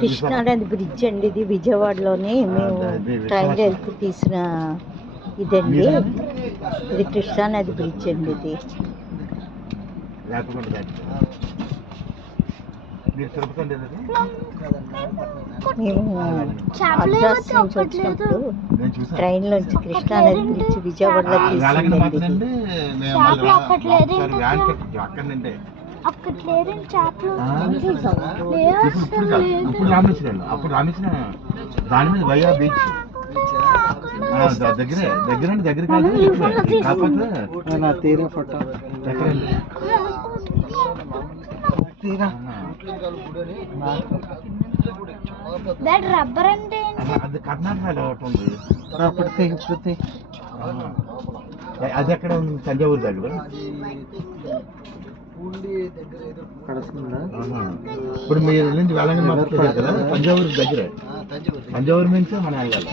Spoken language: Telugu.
కృష్ణానది బ్రిడ్జ్ అండి ఇది, విజయవాడలోనే మేము ట్రైన్లో వెళ్తూ తీసిన ఇదండి. ఇది కృష్ణానది బ్రిడ్జ్ అండి ఇది. మేము అడ్రస్ నుంచి వచ్చినప్పుడు ట్రైన్లోంచి కృష్ణానది బ్రిడ్జ్ విజయవాడలో తీసుకుందండి. అప్పుడు రామేశ్వరం దాని మీద వైయా బీచ్ దగ్గర కాకపోతే నా తీరా ఫోటో రబ్బర్ అంటే అది కర్ణాటకలో ఒకటి ఉంది. అది ఎక్కడ ఉంది? తంజావూరు దగ్గర. ఇప్పుడు మీరు నుంచి వెళ్ళండి కదా, తంజావూరు దగ్గర. తంజావూరు నుంచి మనం వెళ్ళాలి.